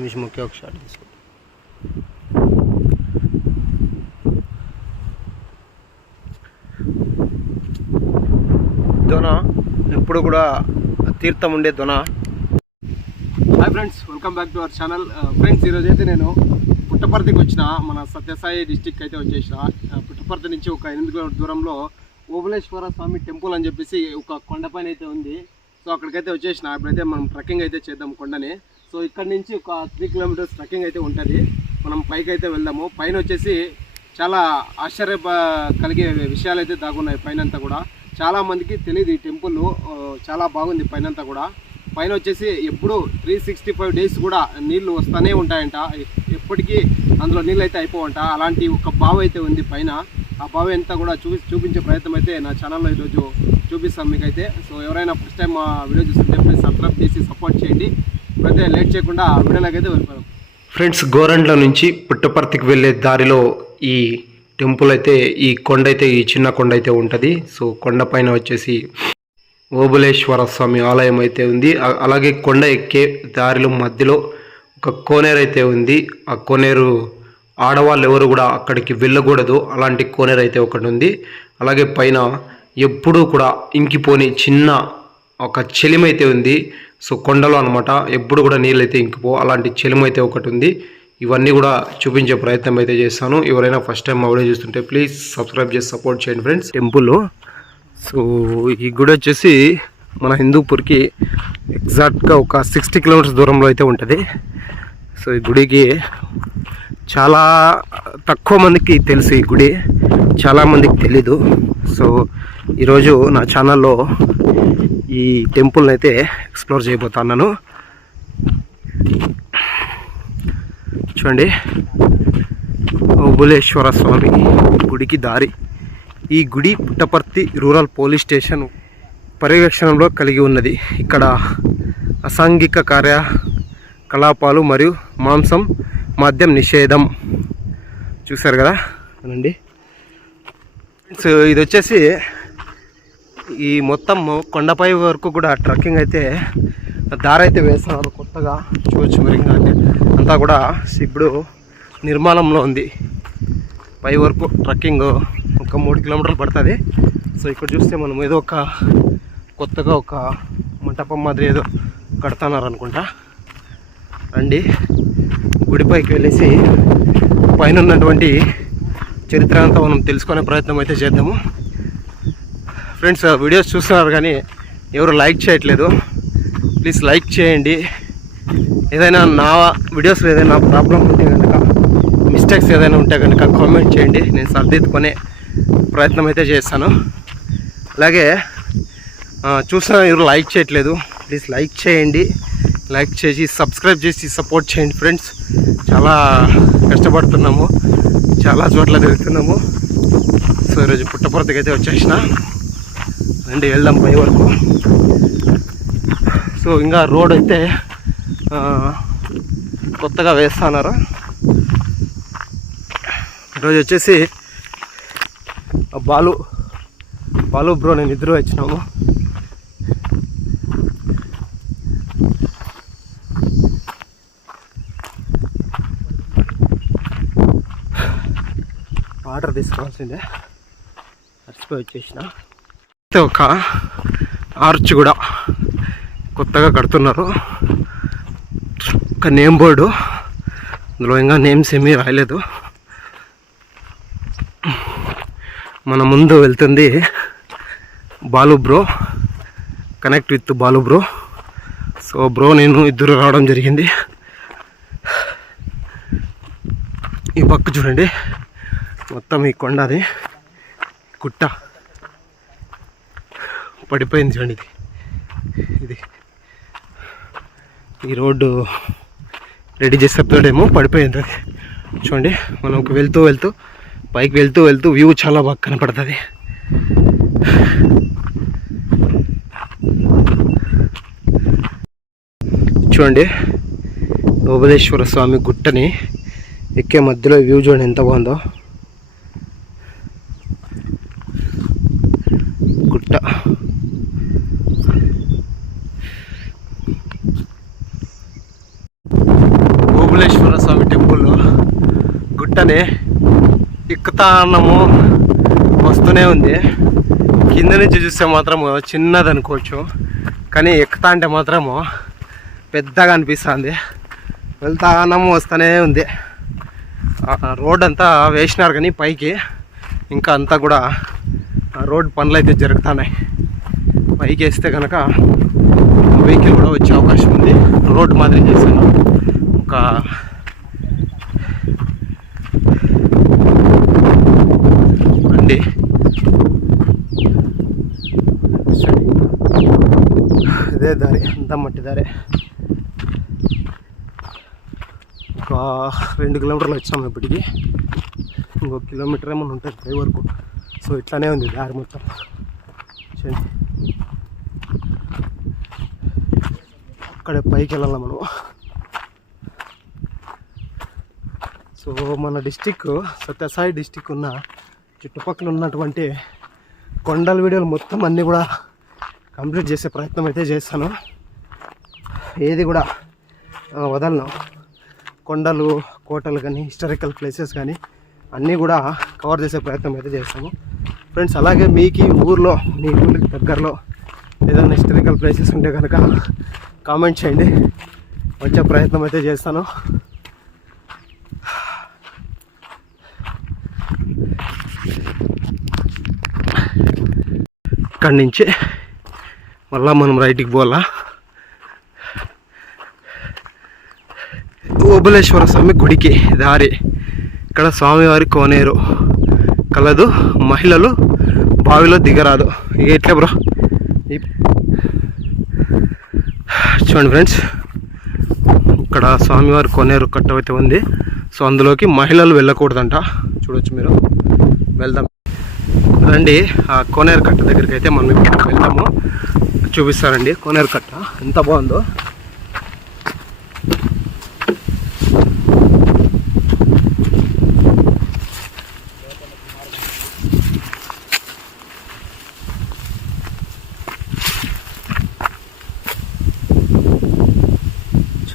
నిమిషం ఒకే ఒక షాట్ తీసుకో దొన ఎప్పుడు కూడా తీర్థం ఉండే దొన hi friends welcome back to our channel friends ఈరోజు అయితే నేను పుట్టపర్తికి వచ్చిన మన సత్యసాయి డిస్టిక్ అయితే వచ్చేసిన. ఆ, పుట్టపర్తి నుంచి ఒక ఎనిమిది కిలోమీటర్ దూరంలో ఓబులేశ్వర స్వామి టెంపుల్ అని చెప్పేసి ఒక కొండపైన అయితే ఉంది. సో అక్కడికైతే వచ్చేసిన. ఇప్పుడైతే మనం ట్రెక్కింగ్ అయితే చేద్దాం కొండని. సో ఇక్కడ నుంచి ఒక త్రీ కిలోమీటర్స్ ట్రెక్కింగ్ అయితే ఉంటుంది. మనం పైకి అయితే వెళ్దాము. పైన వచ్చేసి చాలా ఆశ్చర్య కలిగే విషయాలు అయితే దాగున్నాయి పైన అంతా కూడా చాలామందికి తెలియదు ఈ టెంపుల్. చాలా బాగుంది పైన అంతా కూడా. పైన వచ్చేసి ఎప్పుడు త్రీ సిక్స్టీ ఫైవ్ డేస్ కూడా నీళ్ళు వస్తూనే ఉంటాయంట. ఎప్పటికీ అందులో నీళ్ళు అయితే అయిపోవంట. అలాంటి ఒక బావి అయితే ఉంది పైన. ఆ బావి అంతా కూడా చూపి చూపించే ప్రయత్నం అయితే నా ఛానల్లో ఈరోజు చూపిస్తాం మీకైతే. సో ఎవరైనా ఫస్ట్ టైం మా వీడియో చూస్తుంటే ప్లీజ్ సబ్స్క్రైబ్ చేసి సపోర్ట్ చేయండి. ఇప్పుడైతే లేట్ చేయకుండా ఆ వీడియోలోకి అయితే వెళ్ళిపోదాం. ఫ్రెండ్స్ గోరంట్ల నుంచి పుట్టపర్తికి వెళ్ళే దారిలో ఈ టెంపుల్ అయితే ఈ కొండ అయితే ఈ చిన్న కొండ అయితే ఉంటుంది. సో కొండ పైన వచ్చేసి ఓబులేశ్వర స్వామి ఆలయం అయితే ఉంది. అలాగే కొండ ఎక్కే దారిలో మధ్యలో ఒక కోనేరు అయితే ఉంది. ఆ కోనేరు ఆడవాళ్ళు ఎవరు కూడా అక్కడికి వెళ్ళకూడదు. అలాంటి కోనేరు అయితే ఒకటి ఉంది. అలాగే పైన ఎప్పుడూ కూడా ఇంకిపోని చిన్న ఒక చెలిమైతే ఉంది. సో కొండలో అనమాట ఎప్పుడు కూడా నీళ్ళు అయితే ఇంకిపో అలాంటి చెలుము అయితే ఒకటి ఉంది. ఇవన్నీ కూడా చూపించే ప్రయత్నం అయితే చేస్తాను. ఎవరైనా ఫస్ట్ టైం మా చూస్తుంటే ప్లీజ్ సబ్స్క్రైబ్ చేసి సపోర్ట్ చేయండి ఫ్రెండ్స్. టెంపుల్. సో ఈ గుడి వచ్చేసి మన హిందూపూర్కి ఎగ్జాక్ట్గా ఒక సిక్స్టీ కిలోమీటర్స్ దూరంలో అయితే ఉంటుంది. సో ఈ గుడికి చాలా తక్కువ మందికి తెలుసు ఈ గుడి. చాలా మందికి తెలీదు. సో ఈరోజు నా ఛానల్లో ఈ టెంపుల్ని అయితే ఎక్స్ప్లోర్ చేయబోతున్నాను. చూడండి ఓబులేశ్వర స్వామి గుడికి దారి. ఈ గుడి పుట్టపర్తి రూరల్ పోలీస్ స్టేషన్ పర్యవేక్షణలో కలిగి ఉన్నది. ఇక్కడ అసాంఘిక కార్య కలాపాలు మరియు మాంసం మద్యం నిషేధం. చూసారు కదా? అనండి. సో ఇది వచ్చేసి ఈ మొత్తం కొండపై వరకు కూడా ట్రక్కింగ్ అయితే దారి అయితే వేస్తున్నారు కొత్తగా చూడొచ్చు మరి ఇంకా అంటే అంతా కూడా ఇప్పుడు నిర్మాణంలో ఉంది. పై వరకు ట్రక్కింగ్ ఒక మూడు కిలోమీటర్లు పడుతుంది. సో ఇక్కడ చూస్తే మనం ఏదో ఒక కొత్తగా ఒక మంటపం మాదిరి ఏదో కడతాన్నారు అనుకుంటా. రండి గుడిపైకి వెళ్ళేసి పైన ఉన్నటువంటి చరిత్ర అంతా మనం తెలుసుకునే ప్రయత్నం అయితే చేద్దాము. ఫ్రెండ్స్ వీడియోస్ చూస్తున్నారు కానీ ఎవరు లైక్ చేయట్లేదు. ప్లీజ్ లైక్ చేయండి. ఏదైనా నా వీడియోస్లో ఏదైనా ప్రాబ్లం ఉంటే కనుక మిస్టేక్స్ ఏదైనా ఉంటే కనుక కామెంట్ చేయండి. నేను సర్దిద్దుకునే ప్రయత్నం అయితే చేస్తాను. అలాగే చూసిన ఎవరు లైక్ చేయట్లేదు. ప్లీజ్ లైక్ చేయండి. లైక్ చేసి సబ్స్క్రైబ్ చేసి సపోర్ట్ చేయండి ఫ్రెండ్స్. చాలా కష్టపడుతున్నాము. చాలా చోట్ల తిరుగుతున్నాము. సో ఈరోజు పుట్టపర్తికి అయితే వచ్చేసిన. రండి వెళ్దాం పై వరకు. సో ఇంకా రోడ్ అయితే కొత్తగా వేస్తున్నారు ఈరోజు వచ్చేసి బాలు బాలు బ్రో నేను ఇద్దరు వచ్చినాము. ఆర్డర్ తీసుకోవాల్సిందే. మర్చిపోయి వచ్చేసిన. ఒక ఆర్చ్ కూడా కొత్తగా కడుతున్నారు. ఒక నేమ్ బోర్డు. అందులో ఇంకా నేమ్స్ ఏమీ రాయలేదు. మన ముందు వెళ్తుంది Balu bro. Connect with Balu bro. So bro నేను ఇద్దరు రావడం జరిగింది. ఈ పక్క చూడండి. మొత్తం ఈ కొండది. కుట్ట. పడిపోయింది చూడండి ఇది. ఇది. ఈ రోడ్డు రెడీ చేసేటప్పుడేమో పడిపోయింది. చూడండి మనం ఒక వెళ్తూ వెళ్తూ పైకి వెళ్తూ వెళ్తూ వ్యూ చాలా బాగా కనపడుతుంది. చూడండి భువనేశ్వర స్వామి గుట్టని ఎక్కే మధ్యలో వ్యూ చూడండి ఎంత బాగుందో గుట్ట గుట్టని ఎక్కుతా అన్నము వస్తూనే ఉంది. కింద నుంచి చూస్తే మాత్రము చిన్నది అనుకోవచ్చు కానీ ఎక్కుతా అంటే మాత్రము పెద్దగా అనిపిస్తుంది. వెళ్తా అన్నము వస్తూనే ఉంది. రోడ్ అంతా వేసినారు కానీ పైకి ఇంకా అంతా కూడా రోడ్ పనులు అయితే జరుగుతున్నాయి. పైకి వేస్తే కనుక వెహికల్ కూడా వచ్చే అవకాశం ఉంది. రోడ్ మాదిరి చేశాను ఒక దారి మట్టి ఒక రెండు కిలోమీటర్లు వచ్చాము ఇప్పటికి ఇంకొక కిలోమీటర్ ఏమైనా ఉంటుంది పై వరకు సో ఇట్లానే ఉంది దారి మొత్తం చూడండి అక్కడే పైకి వెళ్ళాలి మనం సో మన డిస్టిక్ సత్యసాయి డిస్టిక్ ఉన్న చుట్టుపక్కల ఉన్నటువంటి కొండల వీడియోలు మొత్తం అన్నీ కూడా కంప్లీట్ చేసే ప్రయత్నం అయితే చేస్తాను ఏది కూడా వదలను. కొండలు కోటలు కానీ హిస్టారికల్ ప్లేసెస్ కానీ అన్నీ కూడా కవర్ చేసే ప్రయత్నం అయితే చేస్తాము. ఫ్రెండ్స్ అలాగే మీకు ఈ ఊర్లో మీ ఊరికి దగ్గరలో ఏదైనా హిస్టారికల్ ప్లేసెస్ ఉంటే కనుక కామెంట్ చేయండి. వచ్చే ప్రయత్నం అయితే చేస్తాను. ఇక్కడి నుంచి మళ్ళా మనం రైట్కి పోవాలా? ఓబులేశ్వర స్వామి గుడికి దారి ఇక్కడ స్వామివారి కోనేరు కలదు మహిళలు బావిలో దిగరాదు ఇక ఎట్లా బ్రో చూడండి ఫ్రెండ్స్ ఇక్కడ స్వామివారి కోనేరు కట్ట అయితే ఉంది సో అందులోకి మహిళలు వెళ్ళకూడదంట చూడొచ్చు మీరు వెళ్దాం రండి ఆ కోనేరు కట్ట దగ్గరికి అయితే మనం ఇప్పుడు వెళ్తాము చూపిస్తారండి కోనేరు కట్ట ఎంత బాగుందో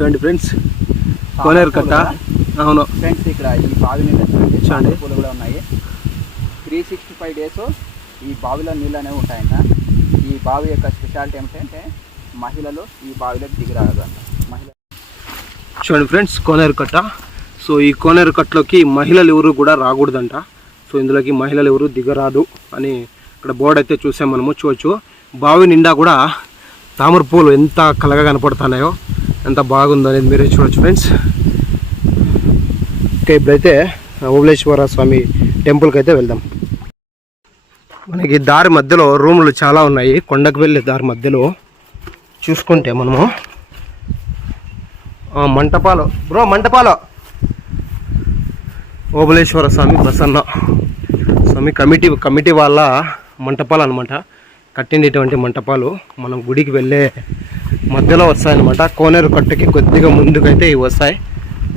చూడండి ఫ్రెండ్స్. కోనేరు కట్ట. అవును. ఫ్రెండ్స్ ఇక్కడ ఈ బావి నీళ్ళు చూడండి. పూలు కూడా ఉన్నాయి. త్రీ సిక్స్టీ ఫైవ్ డేస్ ఈ బావిలో నీళ్ళు అనేవి ఉంటాయంట. ఈ బావి యొక్క స్పెషాలిటీ ఏమిటంటే మహిళలు ఈ బావిలోకి దిగిరాదు అంట. మహిళ చూడండి ఫ్రెండ్స్ కోనేరు కట్ట. సో ఈ కోనేరు కట్టలోకి మహిళలు ఎవరు కూడా రాకూడదంట. సో ఇందులోకి మహిళలు ఎవరు దిగరాదు అని ఇక్కడ బోర్డు అయితే చూసాం మనము. చూడొచ్చు. బావి నిండా కూడా తామర పూలు ఎంత కలగా కనపడుతున్నాయో. ఎంత బాగుందో అనేది మీరే చూడొచ్చు ఫ్రెండ్స్ ఓకే ఇప్పుడైతే ఓబులేశ్వర స్వామి టెంపుల్కి అయితే వెళ్దాం. మనకి దారి మధ్యలో రూములు చాలా ఉన్నాయి. కొండకు వెళ్ళే దారి మధ్యలో చూసుకుంటే మనము మంటపాలు. బ్రో మంటపాలు! ఓబులేశ్వర స్వామి ప్రసన్న స్వామి కమిటీ కమిటీ వాళ్ళ మంటపాలు అనమాట కట్టినటువంటి మంటపాలు. మనం గుడికి వెళ్ళే మధ్యలో వస్తాయి అనమాట కోనేరు కట్టుకి కొద్దిగా ముందుకైతే ఇవి వస్తాయి.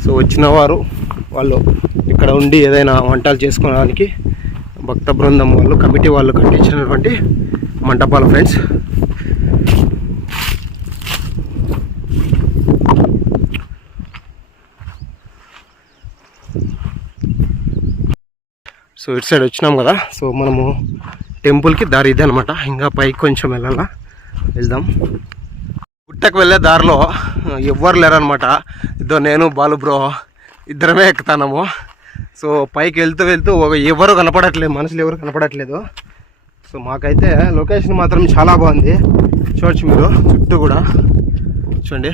సో వచ్చిన వారు వాళ్ళు ఇక్కడ ఉండి ఏదైనా వంటలు చేసుకోవడానికి భక్త బృందం వాళ్ళు కమిటీ వాళ్ళు కట్టించినటువంటి మంటపాలు ఫ్రెండ్స్. సో ఇటు సైడ్ వచ్చినాం కదా. సో మనము టెంపుల్కి దారి ఇదే అనమాట ఇంకా పైకి కొంచెం వెళ్ళాలా? వెళ్దాం. గుట్టకు వెళ్ళే దారిలో ఎవ్వరు లేరనమాట ఇదో నేను బాలు బ్రో ఇద్దరమే ఎక్కుతాము సో పైకి వెళ్తూ వెళ్తూ ఒక- ఎవరు కనపడట్లేదు మనుషులు ఎవరు కనపడట్లేదు. సో మాకైతే లొకేషన్ మాత్రం చాలా బాగుంది. చూడొచ్చు మీరు చుట్టూ కూడా. చూడండి.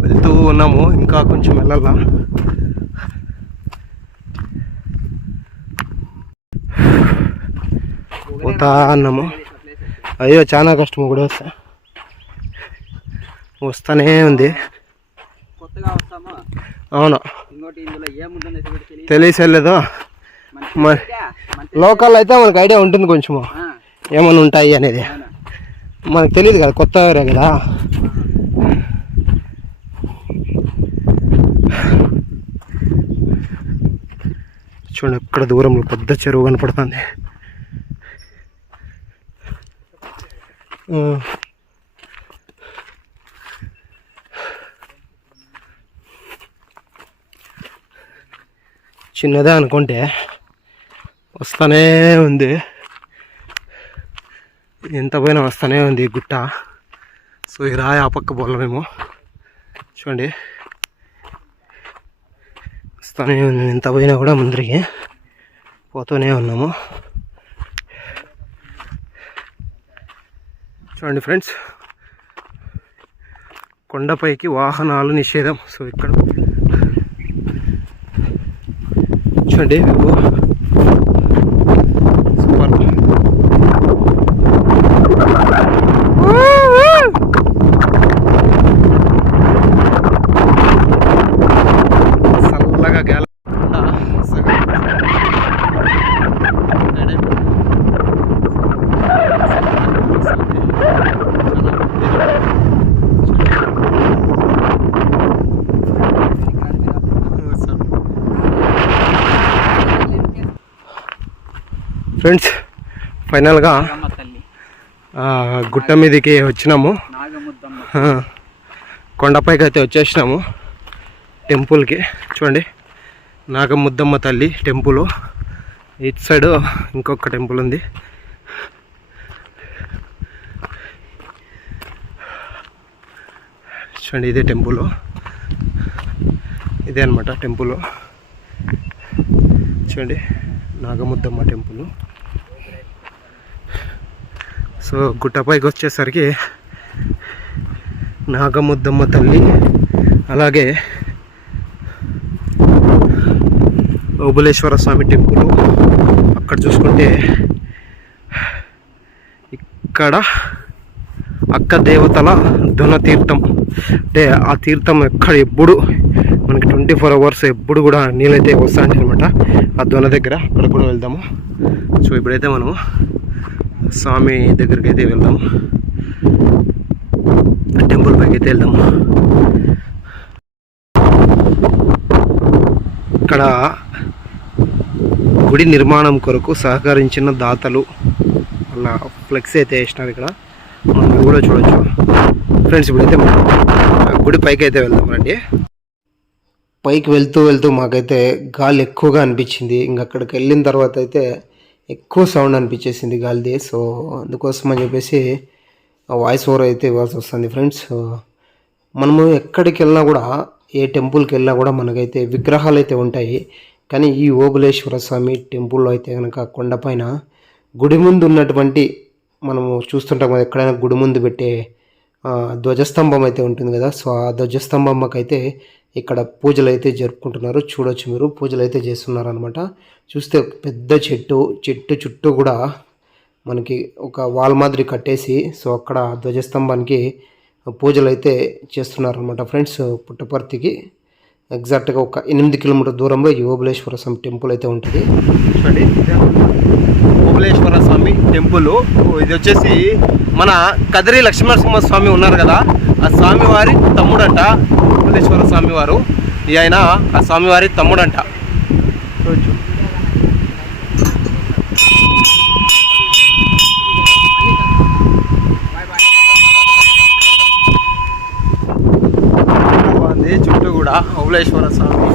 వెళ్తూ ఉన్నాము ఇంకా కొంచెం వెళ్ళాలా? పోతా అన్నాము. అయ్యో చాలా కష్టం కూడా వస్తా. వస్తానే ఉంది. అవును. తెలియలేదు లోకల్ అయితే మనకు ఐడియా ఉంటుంది కొంచెము. ఏమైనా ఉంటాయి అనేది. మనకు తెలియదు కదా కొత్త ఊరే కదా? చూడండి ఎక్కడ దూరంలో పెద్ద చెరువు కనపడుతుంది. చిన్నదే అనుకుంటే వస్తూనే ఉంది. ఎంత పోయినా వస్తూనే ఉంది గుట్ట. సో ఈ రాయి ఆ పక్క పోలే మేము. చూడండి. వస్తూనే ఉంది. ఎంత పోయినా కూడా ముందరికి పోతూనే ఉన్నాము. చూడండి ఫ్రెండ్స్. కొండపైకి వాహనాలు నిషేధం. సో ఇక్కడ చూడండి వ్యూ. సూపర్ చల్లగా గాలి సగం ఫ్రెండ్స్ ఫైనల్గా గుట్ట మీదకి వచ్చినాము. కొండపైకి అయితే వచ్చేసినాము టెంపుల్కి. చూడండి నాగముద్దమ్మ తల్లి టెంపుల్. ఇటు సైడ్ ఇంకొక టెంపుల్ ఉంది. చూడండి ఇదే టెంపుల్. ఇదే అనమాట టెంపుల్. చూడండి నాగముద్దమ్మ టెంపుల్. సో గుట్టపైకి వచ్చేసరికి నాగముద్దమ్మ తల్లి అలాగే ఓబులేశ్వర స్వామి టెంపుల్ అక్కడ చూసుకుంటే ఇక్కడ అక్క దేవతల ధన తీర్థం అంటే ఆ తీర్థం ఎక్కడ ఎప్పుడు మనకి ట్వంటీ ఫోర్ అవర్స్ ఎప్పుడు కూడా నీళ్ళైతే వస్తా అనమాట ఆ దొన దగ్గర అక్కడ కూడా వెళ్దాము. సో ఇప్పుడైతే మనము స్వామి దగ్గరికి అయితే వెళ్దాం టెంపుల్ పైకి అయితే వెళ్దాము ఇక్కడ గుడి నిర్మాణం కొరకు సహకరించిన దాతలు వాళ్ళ ఫ్లెక్స్ అయితే వేసినారు ఇక్కడ. మనం కూడా చూడొచ్చు. ఫ్రెండ్స్ ఇప్పుడైతే మనం గుడి పైకి అయితే వెళ్దాం రండి. పైకి వెళ్తూ వెళ్తూ మాకైతే గాలి ఎక్కువగా అనిపించింది. ఇంక అక్కడికి వెళ్ళిన తర్వాత అయితే ఎక్కువ సౌండ్ అనిపించేసింది గాలిది. సో అందుకోసం అని చెప్పేసి వాయిస్ ఓవర్ అయితే ఇవ్వాల్సి వస్తుంది ఫ్రెండ్స్ మనము ఎక్కడికి వెళ్ళినా కూడా ఏ టెంపుల్కి వెళ్ళినా కూడా మనకైతే విగ్రహాలు అయితే ఉంటాయి. కానీ ఈ ఓబులేశ్వర స్వామి టెంపుల్లో అయితే కనుక కొండపైన గుడి ముందు ఉన్నటువంటి మనము చూస్తుంటాం కదా ఎక్కడైనా గుడి ముందు పెట్టే ధ్వజస్తంభం అయితే ఉంటుంది కదా. సో ఆ ధ్వజస్తంభంకైతే ఇక్కడ పూజలు అయితే జరుపుకుంటున్నారు చూడొచ్చు మీరు. పూజలు అయితే చేస్తున్నారనమాట చూస్తే పెద్ద చెట్టు చెట్టు చుట్టూ కూడా మనకి ఒక వాల్ మాదిరి కట్టేసి సో అక్కడ ధ్వజస్తంభానికి పూజలు అయితే చేస్తున్నారు అనమాట ఫ్రెండ్స్ పుట్టపర్తికి. ఎగ్జాక్ట్గా ఒక ఎనిమిది కిలోమీటర్ దూరంలో ఈ ఓబులేశ్వర స్వామి టెంపుల్ అయితే ఉంటుంది. చూడండి. ఓబులేశ్వర స్వామి టెంపుల్. ఇది వచ్చేసి మన కదిరి లక్ష్మణసింహ స్వామి ఉన్నారు కదా. ఆ స్వామివారి తమ్ముడంట. వెంకటేశ్వర స్వామివారు ఈ ఆయన ఆ స్వామివారి తమ్ముడంట. బాగుంది చుట్టూ కూడా ఓబులేశ్వర స్వామి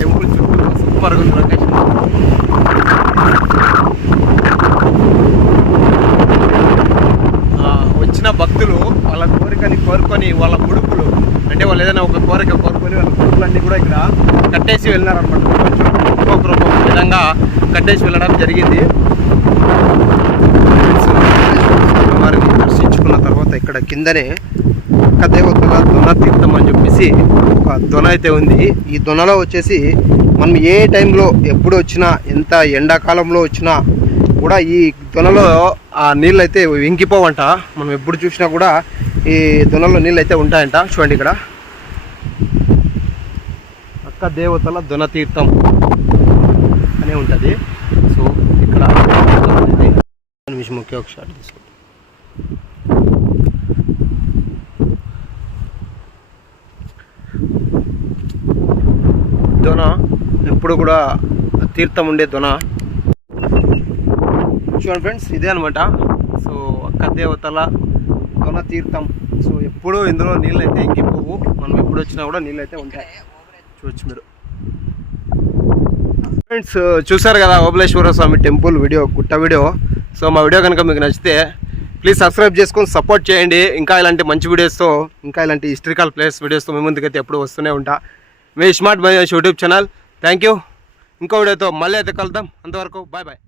టెంపుల్ చుట్టూ సూపర్గా ఉంది లొకేషన్. వచ్చిన భక్తులు వాళ్ళ కోరికని కోరుకొని వాళ్ళ ముడుపులు అంటే వాళ్ళు ఏదైనా ఒక కోరిక కోరుకొని వాళ్ళ ముడుపులన్నీ కూడా ఇక్కడ కట్టేసి వెళ్ళినారనమాట ఒక్కొక్కరు ఒక్కొక్క విధంగా కట్టేసి వెళ్ళడం జరిగింది. వారిని దర్శించుకున్న తర్వాత ఇక్కడ కిందనే ఒక్క దేవతల దొన తీర్థం అని చెప్పేసి ఒక దొన అయితే ఉంది. ఈ దొనలో వచ్చేసి మనం ఏ టైంలో ఎప్పుడు వచ్చినా ఎంత ఎండాకాలంలో వచ్చినా కూడా ఈ దొనలో ఆ నీళ్ళు అయితే ఇంకిపోవంట. మనం ఎప్పుడు చూసినా కూడా ఈ దొనలో నీళ్ళు అయితే ఉంటాయంట. చూడండి ఇక్కడ. అక్క దేవతల దొన తీర్థం అనే ఉంటుంది. సో ఇక్కడ నిమిషం ఒకే ఒక షాట్ దొన ఎప్పుడు కూడా తీర్థం ఉండే దొన. చూడండి ఫ్రెండ్స్ ఇదే అనమాట సో అక్క దేవతల దొన తీర్థం. సో ఎప్పుడూ ఇందులో నీళ్ళు అయితే ఇంకిపోవు. మనం ఎప్పుడు వచ్చినా కూడా నీళ్ళు అయితే ఉంటాయి. చూడొచ్చు మీరు. ఫ్రెండ్స్ చూసారు కదా ఓబలేశ్వర స్వామి టెంపుల్ వీడియో గుట్ట వీడియో. సో మా వీడియో కనుక మీకు నచ్చితే ప్లీజ్ సబ్స్క్రైబ్ చేసుకొని సపోర్ట్ చేయండి. ఇంకా ఇలాంటి మంచి వీడియోస్తో ఇంకా ఇలాంటి హిస్టరికల్ ప్లేస్ వీడియోస్తో మీ ముందుకైతే ఎప్పుడు వస్తూనే ఉంటా. మీ smart by YouTube channel thank you ఇంకో వీడియోతో మళ్ళీ అయితే కలుద్దాం. అంతవరకు బాయ్ బాయ్